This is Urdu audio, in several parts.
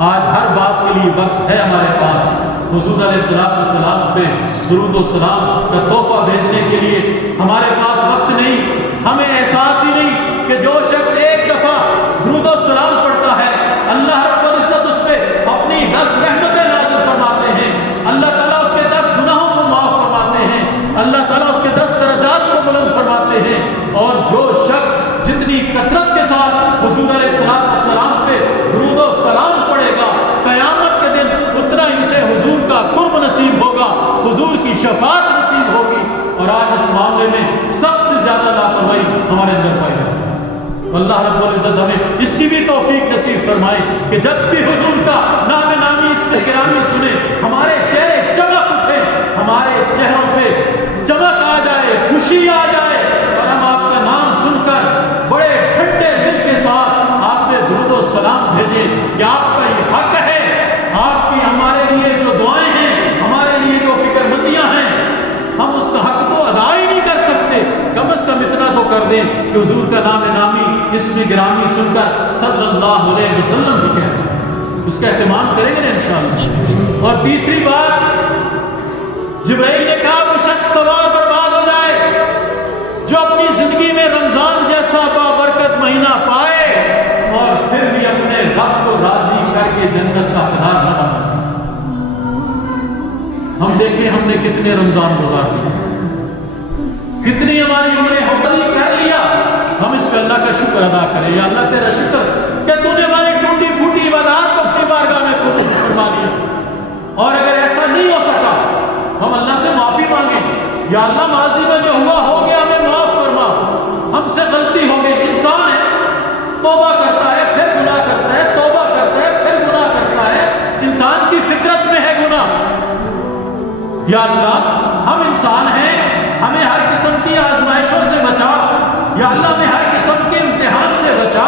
آج ہر بات کے لیے وقت ہے ہمارے پاس. حضور علیہ السلام پہ درود و سلام کا تحفہ بھیجنے کے لیے ہمارے پاس وقت نہیں. ہمیں احساس ہی نہیں کہ جو شخص ایک دفعہ درود و سلام پڑھتا ہے اللہ رب العزت اس پہ اپنی 10 رحمتیں نازل فرماتے ہیں. اللہ تعالیٰ اس کے 10 گناہوں کو معاف فرماتے ہیں. اللہ تعالیٰ اس کے 10 درجات کو بلند فرماتے ہیں. اور جو شخص جتنی کثرت کے ساتھ حضور علیہ السلام پہ درود و سلام پڑھے گا قیامت کے دن اتنا ہی اسے حضور کا قرب نصیب ہوگا, حضور کی شفاعت نصیب ہوگی. اور آج اس معاملے میں سب سے زیادہ لاپرواہی ہمارے اندر پائی جاتی ہے. اللہ رب العزت ہمیں اس کی بھی توفیق نصیب فرمائے کہ جب بھی حضور کا نام نامی اس میں گرامی سنے ہمارے چہرے چمک اٹھے, ہمارے چہروں پہ چمک آ جائے, خوشی آ جائے, اور ہم آپ کا نام سن کر بڑے ٹھنڈے دل کے ساتھ آپ پہ درود و سلام بھیجیں کہ آپ کا یہ حق ہے. آپ کی ہمارے لیے جو دعائیں ہیں, ہمارے لیے جو فکر مندیاں ہیں, ہم اس کا حق تو ادا ہی نہیں کر سکتے. کم از کم اتنا تو کر دیں کہ حضور کا نام نامی اس میں گرامی سن کر صلی اللہ علیہ وسلم بھی کہتے ہیں, اس کا اہتمام کریں گے نا انشاءاللہ. اور تیسری بات, جبرائیل نے کہا وہ شخص تباہ برباد ہو جائے جو اپنی زندگی میں رمضان جیسا بابرکت مہینہ پائے اور پھر بھی اپنے رب کو راضی کر کے جنت کا حقدار نہ بن سکے. ہم دیکھیں ہم نے کتنے رمضان گزار دیے, کتنی ہماری عمریں ہوٹل کر لیا. ہم اس پہ اللہ کا شکر ادا کریں. یا اللہ تیرا شکر کہ تو نے ہماری ٹوٹی پھوٹی عبادات کو اپنی بارگاہ میں قبول فرما لیا. اور اگر ایسا نہیں ہو سکا ہم اللہ سے معافی مانگیں. یا اللہ ماضی میں جو ہوا ہو گیا ہمیں معاف فرما, ہم سے غلطی ہو گئی. انسان ہے, توبہ کرتا ہے پھر گناہ کرتا ہے, توبہ کرتا ہے پھر گناہ کرتا ہے. انسان کی فطرت میں ہے گناہ. یا اللہ ہم انسان ہیں, ہمیں ہر قسم کی آزمائشوں سے بچا. یا اللہ ہمیں ہر قسم کے امتحان سے بچا.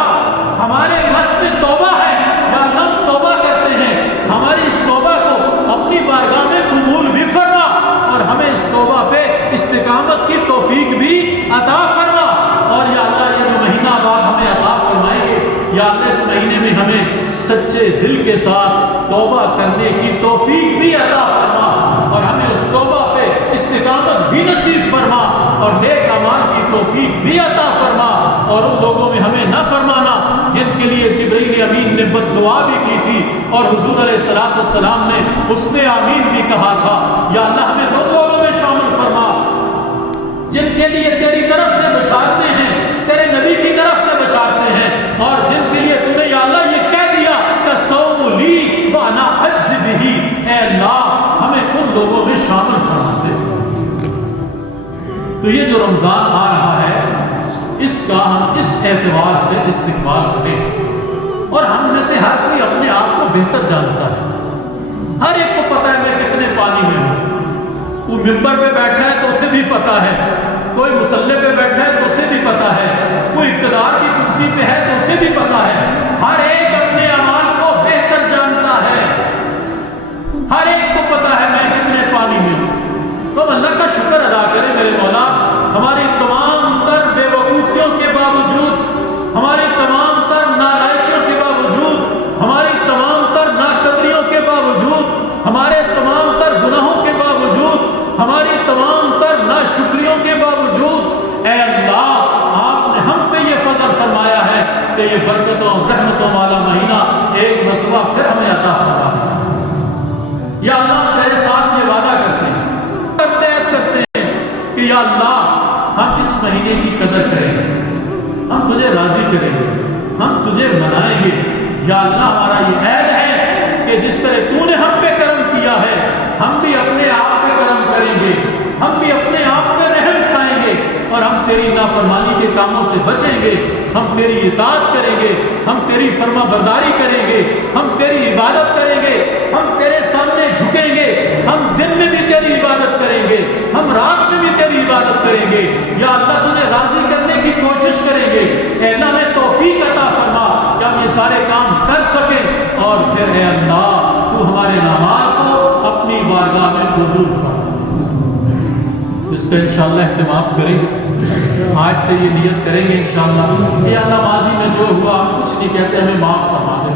ہمارے بس میں توبہ ہے, یا اللہ ہم توبہ کرتے ہیں. ہماری اس توبہ کو اپنی بارگاہ میں قبول بھی فرما اور ہمیں اس توبہ پہ استقامت کی توفیق بھی عطا فرما. اور یا اللہ یہ جو مہینہ بعد ہمیں عطا فرمائیں گے, یا اللہ اس مہینے میں ہمیں سچے دل کے ساتھ توبہ کرنے کی توفیق بھی عطا فرما اور ہمیں اس توبہ پہ استقامت بھی نصیب فرما اور نیک اعمال کی توفیق بھی عطا فرما. اور ان لوگوں میں ہمیں نہ فرمانا جن کے لیے جبرائیل امین نے بد دعا بھی کی تھی اور حضور علیہ السلام نے اس میں آمین بھی کہا تھا. یا اللہ ہمیں ان لوگوں میں شامل فرما جن کے لیے تیری طرف سے بشارتیں ہیں, تیرے نبی کی طرف سے بشارتیں ہیں, اور جن کے لیے تو نے یا اللہ یہ کہہ دیا کہ صوم لی وانا اجزی بہ. اے اللہ ہمیں ان لوگوں میں شامل فرما دے. تو یہ جو رمضان آ رہا ہے اس کا ہم اس اعتبار سے استقبال کریں. اور ہم میں سے ہر کوئی اپنے آپ کو بہتر جانتا ہے. ہر ایک کو پتا ہے میں کتنے پانی میں ہوں. کوئی ممبر پہ بیٹھا ہے تو اسے بھی پتا ہے, کوئی مصلی پہ بیٹھا ہے تو اسے بھی پتا ہے, کوئی اقتدار کی کرسی پہ ہے تو اسے بھی پتا ہے. ہر ایک اپنے اعمال کو بہتر جانتا ہے. ہر ایک کو پتا ہے میں کتنے پانی میں ہوں. تو اللہ کا شکر ادا کریں میرے مولا. ہماری تمام تر بے وقوفیوں کے باوجود, ہماری تمام تر نالائکیوں کے باوجود, ہماری تمام تر ناقدریوں کے باوجود, ہمارے تمام تر گناہوں کے باوجود, ہماری تمام تر ناشکریوں کے باوجود, اے اللہ آپ نے ہم پہ یہ فضل فرمایا ہے کہ یہ برکتوں رحمتوں والا مہینہ ایک مرتبہ پھر ہمیں عطا فرما دیا. یا اللہ تیرے ساتھ یہ وعدہ کرتے ہیں کہ یا اللہ ہم اس مہینے کی قدر کریں گے, ہم تجھے راضی کریں گے, ہم تجھے منائیں گے. یا اللہ ہمارا یہ عہد ہے کہ جس طرح تو نے ہم پہ کرم کیا ہے ہم بھی اپنے آپ پہ کرم کریں گے, ہم بھی اپنے آپ پہ رحم کھائیں گے اور ہم تیری نافرمانی کے کاموں سے بچیں گے, ہم تیری اطاعت کریں گے, ہم تیری فرما برداری کریں گے, ہم تیری عبادت کریں گے, ہم تیرے سامنے جھکیں گے, ہم دن میں بھی تیری عبادت کریں گے, ہم رات میں بھی تیری عبادت کریں گے. یا اللہ تجھے راضی کرنے کی کوشش کریں گے. اے اللہ میں توفیق عطا فرما کہ ہم یہ سارے کام کر سکیں. اور پھر اے اللہ تو ہمارے اعمال کو اپنی بارگاہ میں قبول فرما. اس کا انشاءاللہ اہتمام کریں گے. آج سے یہ نیت کریں گے انشاءاللہ کہ اللہ ماضی میں جو ہوا ہم کچھ نہیں کہتے, ہمیں معاف فرما دے.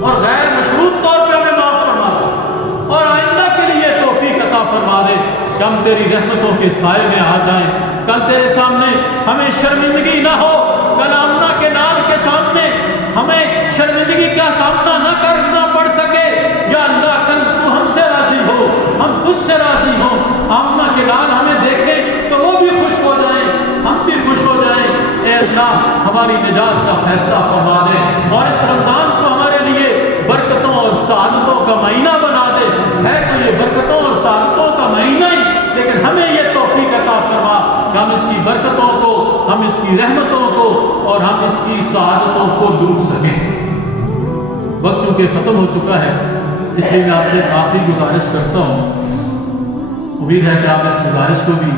اور غیر مشروط طور پہ ہمیں معاف فرما دے اور آئندہ کے لیے توفیق عطا فرما دے کہ ہم تیری رحمتوں کے سائے میں آ جائیں. کل تیرے سامنے ہمیں شرمندگی نہ ہو, کل آمنہ کے نال کے سامنے ہمیں شرمندگی کا سامنا نہ کرنا پڑ سکے. یا اللہ کل تو ہم سے راضی ہو, ہم تجھ سے راضی ہو, آمنہ کے نال ہمیں دیکھیں تو وہ بھی خوش ہو جائیں, ہم بھی خوش ہو جائیں. اے اللہ ہماری نجات کا فیصلہ فرما دے اور اس رمضان کو ہمارے لیے برکتوں اور سعادتوں کا مہینہ بنا دے. ہے تو یہ برکتوں اور سعادتوں کا مہینہ ہی, لیکن ہمیں یہ توفیق عطا فرما کہ ہم اس کی برکتوں کو, ہم اس کی رحمتوں کو اور ہم اس کی سعادتوں کو لوٹ سکیں. وقت چونکہ ختم ہو چکا ہے, اس لیے میں آپ سے ایک آخری گزارش کرتا ہوں. امید ہے کہ آپ اس گزارش کو بھی